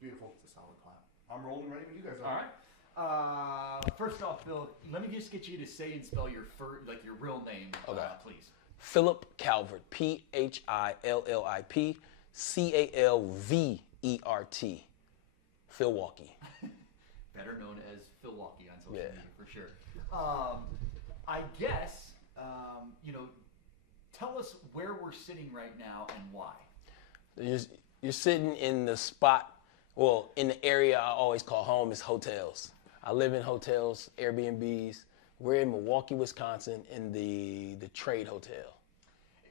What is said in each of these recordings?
Beautiful. It's a solid clap. I'm rolling ready when you guys are. All right. First off, Phil, let me just get you to say and spell your your real name, please. Philip Calvert. Phillip Calvert. Philwaukee. Better known as Philwaukee on social media for sure. I guess tell us where we're sitting right now and why. You're sitting in the spot. Well, in the area I always call home is hotels. I live in hotels, Airbnbs. We're in Milwaukee, Wisconsin, in the Trade Hotel.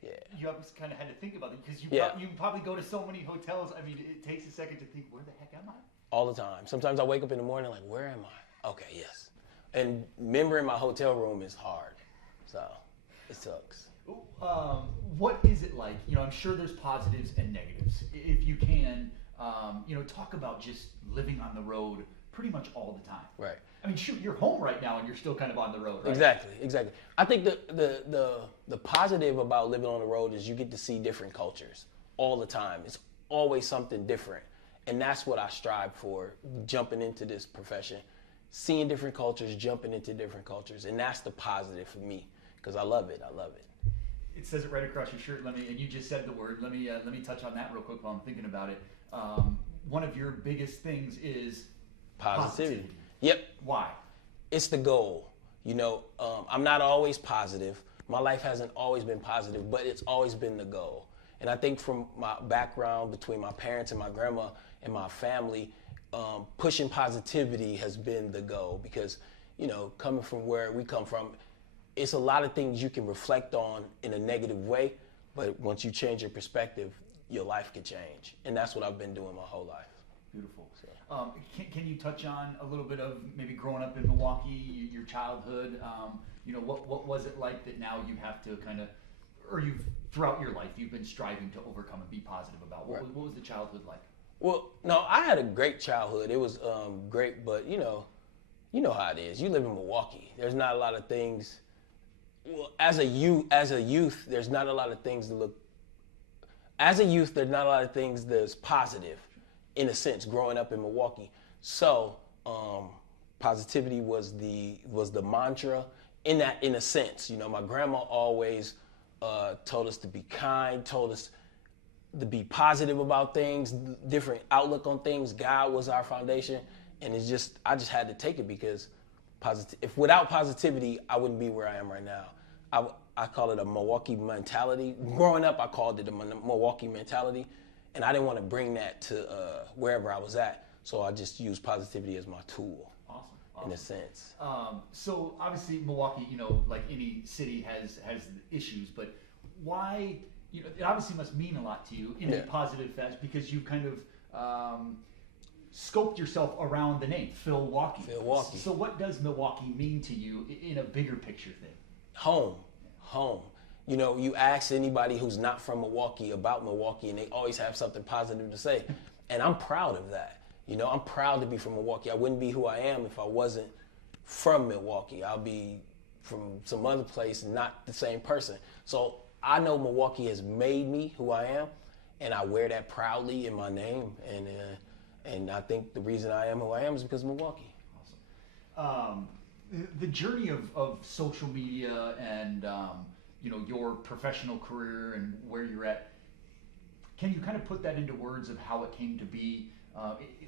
Yeah. You kind of had to think about it because you probably go to so many hotels. I mean, it takes a second to think, where the heck am I? All the time. Sometimes I wake up in the morning like, where am I? Okay, yes. And remembering my hotel room is hard, so it sucks. What is it like? I'm sure there's positives and negatives. If you can, talk about just living on the road pretty much all the time. Right. I mean, shoot, you're home right now and you're still kind of on the road, right? Exactly. I think the positive about living on the road is you get to see different cultures all the time. It's always something different. And that's what I strive for, jumping into this profession, seeing different cultures, jumping into different cultures. And that's the positive for me, because I love it. It says it right across your shirt. And you just said the word. Let me touch on that real quick while I'm thinking about it. One of your biggest things is positivity. Yep. Why? It's the goal. I'm not always positive. My life hasn't always been positive, but it's always been the goal. And I think from my background between my parents and my grandma and my family, pushing positivity has been the goal because, coming from where we come from, it's a lot of things you can reflect on in a negative way, but once you change your perspective, your life can change. And that's what I've been doing my whole life. Beautiful. So. Can you touch on a little bit of maybe growing up in Milwaukee, your childhood? What was it like that now you have to throughout your life, you've been striving to overcome and be positive about? What was the childhood like? Well, no, I had a great childhood. It was great, but you know how it is. You live in Milwaukee. There's not a lot of things. Well, as a youth, there's not a lot of things to look. As a youth, there's not a lot of things that's positive, in a sense, growing up in Milwaukee. So, positivity was the mantra in a sense. My grandma always told us to be kind, told us to be positive about things, different outlook on things. God was our foundation, and I just had to take it because if without positivity, I wouldn't be where I am right now. I call it a Milwaukee mentality. Growing up, I called it a Milwaukee mentality, and I didn't want to bring that to wherever I was at, so I just used positivity as my tool. Awesome. In a sense. So obviously Milwaukee, like any city has issues, but why? It obviously must mean a lot to you in a positive fashion because you kind of scoped yourself around the name Philwaukee. So what does Milwaukee mean to you in a bigger picture thing? Home. You ask anybody who's not from Milwaukee about Milwaukee, and they always have something positive to say, and I'm proud of that. I'm proud to be from Milwaukee. I wouldn't be who I am if I wasn't from Milwaukee. I'll be from some other place, not the same person. So I know Milwaukee has made me who I am, and I wear that proudly in my name. And I think the reason I am who I am is because of Milwaukee. Awesome. The journey of social media and your professional career and where you're at, can you kind of put that into words of how it came to be?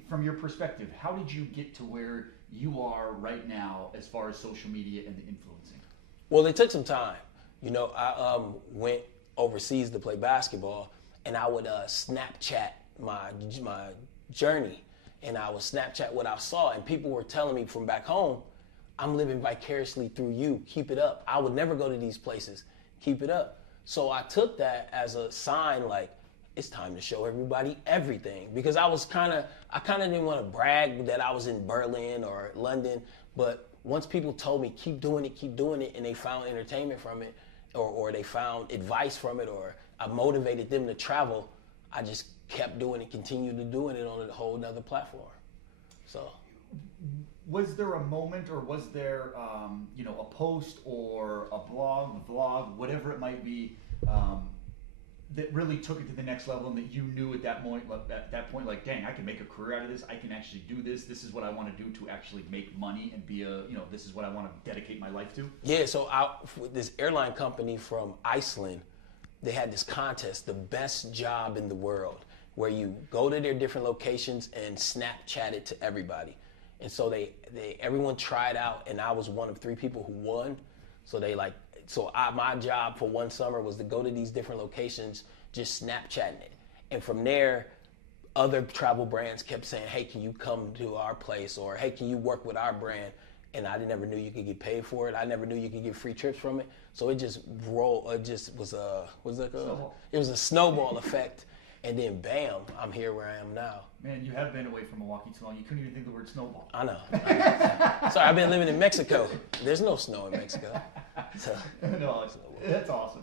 From your perspective, how did you get to where you are right now as far as social media and the influencing? Well, it took some time. I went overseas to play basketball, and I would Snapchat my journey, and I would Snapchat what I saw, and people were telling me from back home, I'm living vicariously through you. Keep it up. I would never go to these places. Keep it up. So I took that as a sign, like, it's time to show everybody everything, because I kind of didn't want to brag that I was in Berlin or London, but once people told me keep doing it, and they found entertainment from it, or they found advice from it, or I motivated them to travel, I just kept doing it, continued to doing it on a whole nother platform. So, was there a moment, or was there a post or a blog, vlog, whatever it might be, that really took it to the next level, and that you knew at that point, like, dang, I can make a career out of this. I can actually do this. This is what I want to do to actually make money and be this is what I want to dedicate my life to. Yeah, so with this airline company from Iceland, they had this contest, the best job in the world, where you go to their different locations and Snapchat it to everybody. And so everyone tried out, and I was one of 3 people who won. So my job for one summer was to go to these different locations, just Snapchatting it. And from there, other travel brands kept saying, hey, can you come to our place? Or, hey, can you work with our brand? And I never knew you could get paid for it. I never knew you could get free trips from it. So it just rolled. It just was it was a snowball effect. And then bam, I'm here where I am now. Man, you have been away from Milwaukee too long. You couldn't even think the word snowball. I know. Sorry, I've been living in Mexico. There's no snow in Mexico. So, no, that's awesome.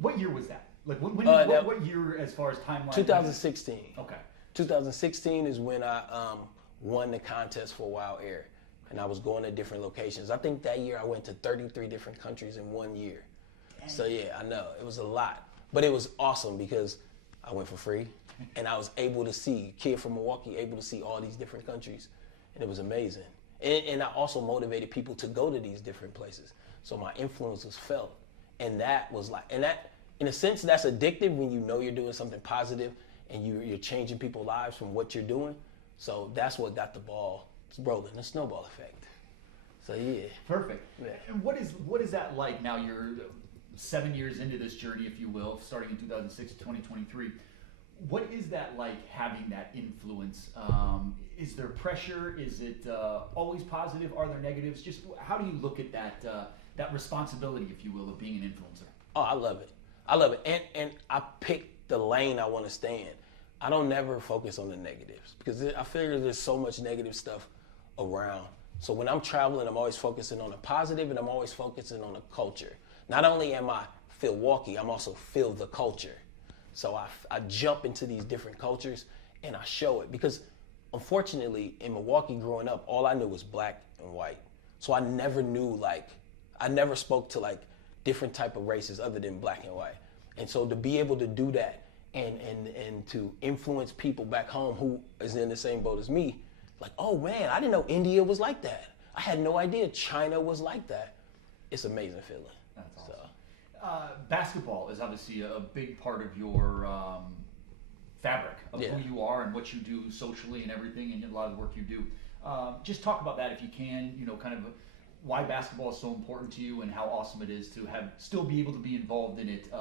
What year was that? Like what year as far as timeline? 2016. Okay. 2016 is when I won the contest for Wild Air, and I was going to different locations. I think that year I went to 33 different countries in 1 year. Dang. So yeah, I know it was a lot. But it was awesome because I went for free, and I was able to see, kid from Milwaukee, able to see all these different countries, and it was amazing. And I also motivated people to go to these different places. So my influence was felt, and that was in a sense, that's addictive when you know you're doing something positive and you're changing people's lives from what you're doing. So that's what got the ball rolling, the snowball effect. So yeah. Perfect. Yeah. And what is that like now? You're 7 years into this journey, if you will, starting in 2006 to 2023. What is that like, having that influence? Is there pressure? Is it always positive? Are there negatives? Just how do you look at that responsibility, if you will, of being an influencer? Oh, I love it. I love it. And I pick the lane I want to stay in. I don't never focus on the negatives because I figure there's so much negative stuff around. So when I'm traveling, I'm always focusing on the positive, and I'm always focusing on the culture. Not only am I Philwaukee, I'm also Phil the culture. So I jump into these different cultures and I show it because unfortunately in Milwaukee growing up, all I knew was black and white. So I never spoke to like different type of races other than black and white. And so to be able to do that and to influence people back home who is in the same boat as me, like, oh man, I didn't know India was like that. I had no idea China was like that. It's an amazing feeling. That's awesome. So. Basketball is obviously a big part of your fabric of who you are and what you do socially and everything, and a lot of the work you do. Just talk about that if you can, kind of why basketball is so important to you and how awesome it is to still be able to be involved in it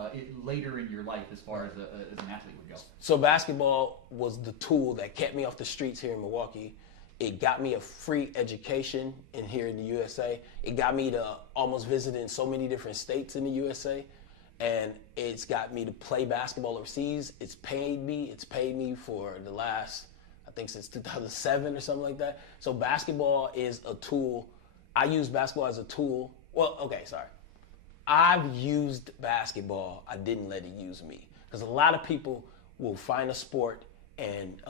later in your life as far as an athlete would go. So basketball was the tool that kept me off the streets here in Milwaukee. It got me a free education here in the USA. It got me to almost visit in so many different states in the USA. And it's got me to play basketball overseas. It's paid me for the last, I think since 2007 or something like that. So basketball is a tool. I use basketball as a tool. Well, okay, sorry. I've used basketball. I didn't let it use me. Because a lot of people will find a sport and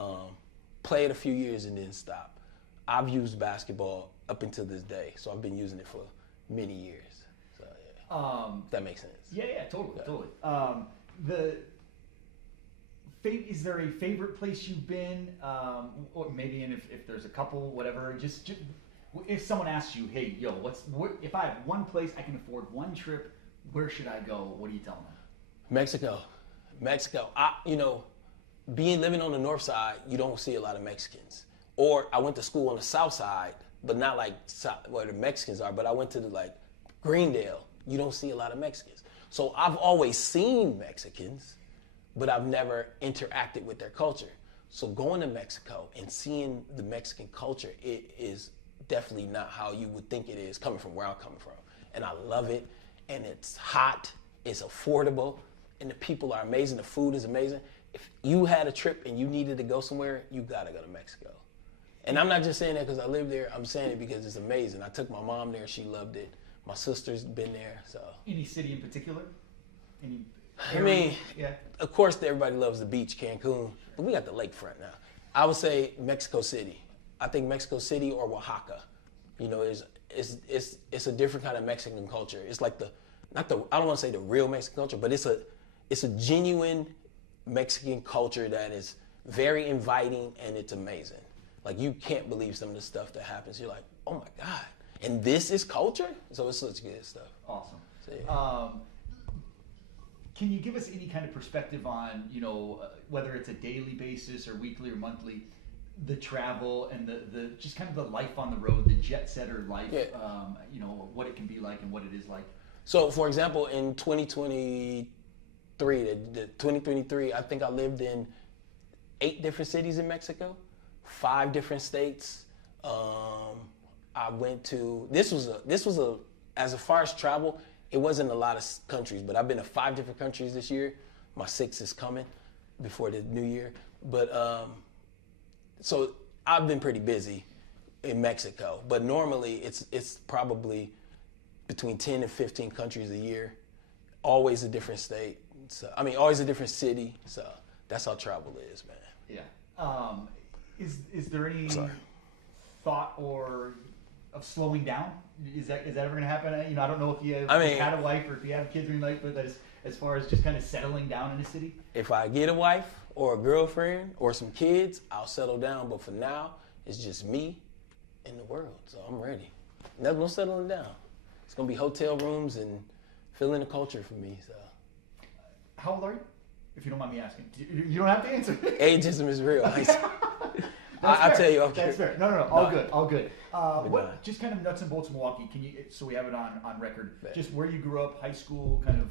play it a few years and then stop. I've used basketball up until this day, so I've been using it for many years. So yeah, that makes sense. Yeah, totally. Is there a favorite place you've been, or maybe if there's a couple, whatever? Just if someone asks you, hey, yo, if I have one place I can afford one trip, where should I go? What do you tell them? Mexico. Living on the north side, you don't see a lot of Mexicans. Or I went to school on the south side, but not like where the Mexicans are, but I went to Greendale. You don't see a lot of Mexicans. So I've always seen Mexicans, but I've never interacted with their culture. So going to Mexico and seeing the Mexican culture, it is definitely not how you would think it is coming from where I'm coming from. And I love it, and it's hot, it's affordable, and the people are amazing, the food is amazing. If you had a trip and you needed to go somewhere, you gotta go to Mexico. And I'm not just saying that because I live there, I'm saying it because it's amazing. I took my mom there, she loved it. My sister's been there, so. Any city in particular? Of course everybody loves the beach, Cancun, but we got the lakefront now. I would say Mexico City. I think Mexico City or Oaxaca. It's a different kind of Mexican culture. It's like I don't want to say the real Mexican culture, but it's it's a genuine Mexican culture that is very inviting, and it's amazing. Like, you can't believe some of the stuff that happens. You're like, oh my God. And this is culture? So it's such good stuff. Awesome. So, yeah. Can you give us any kind of perspective on, whether it's a daily basis or weekly or monthly, the travel and the just kind of the life on the road, the jet setter life, Yeah. What it can be like and what it is like? So, for example, in 2023, I think I lived in 8 different cities in Mexico, 5 different states. I went to, this was as far as travel, it wasn't a lot of countries, but I've been to 5 different countries this year. My 6th is coming before the new year. But, so I've been pretty busy in Mexico, but normally it's probably between 10 and 15 countries a year, always a different state. So, always a different city. So that's how travel is, man. Yeah. Is there any thought or of slowing down? Is that ever going to happen? I don't know if you had a wife or if you have kids or anything like that, as far as just kind of settling down in a city? If I get a wife or a girlfriend or some kids, I'll settle down. But for now, it's just me and the world. So I'm ready. No settling down. It's going to be hotel rooms and feeling the culture for me. So. How old are you? If you don't mind me asking. You don't have to answer. Ageism is real. I'll tell you. Okay. That's fair. No. All good. What? Just kind of nuts and bolts of Milwaukee. Can you? So we have it on record. Just where you grew up, high school, kind of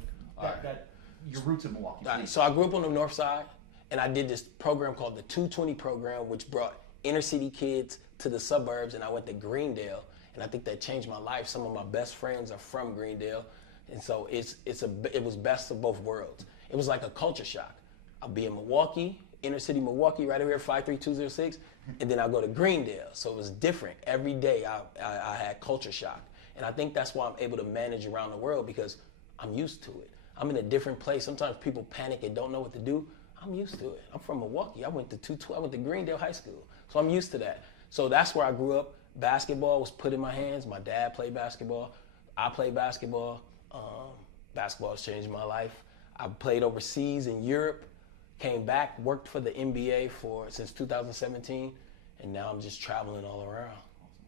that your roots of Milwaukee. Right. So I grew up on the north side, and I did this program called the 220 program, which brought inner city kids to the suburbs, and I went to Greendale, and I think that changed my life. Some of my best friends are from Greendale, and so it was best of both worlds. It was like a culture shock. I'll be in Milwaukee, inner city Milwaukee, right over here, 53206, and then I'll go to Greendale. So it was different. Every day I had culture shock. And I think that's why I'm able to manage around the world, because I'm used to it. I'm in a different place. Sometimes people panic and don't know what to do. I'm used to it. I'm from Milwaukee. I went to Greendale High School. So I'm used to that. So that's where I grew up. Basketball was put in my hands. My dad played basketball. I played basketball. Basketball has changed my life. I played overseas in Europe, came back, worked for the NBA since 2017, and now I'm just traveling all around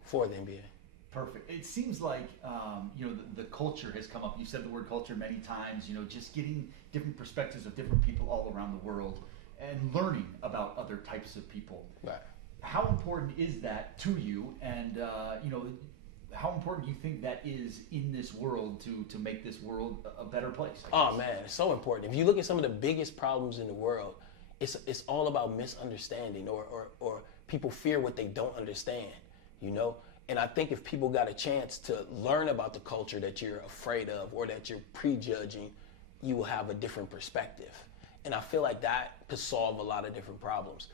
for the NBA. Perfect. It seems like the culture has come up. You said the word culture many times. Just getting different perspectives of different people all around the world and learning about other types of people. Right. How important is that to you? And how important do you think that is in this world to make this world a better place? Oh man, it's so important. If you look at some of the biggest problems in the world, it's all about misunderstanding or people fear what they don't understand, And I think if people got a chance to learn about the culture that you're afraid of or that you're prejudging, you will have a different perspective. And I feel like that could solve a lot of different problems.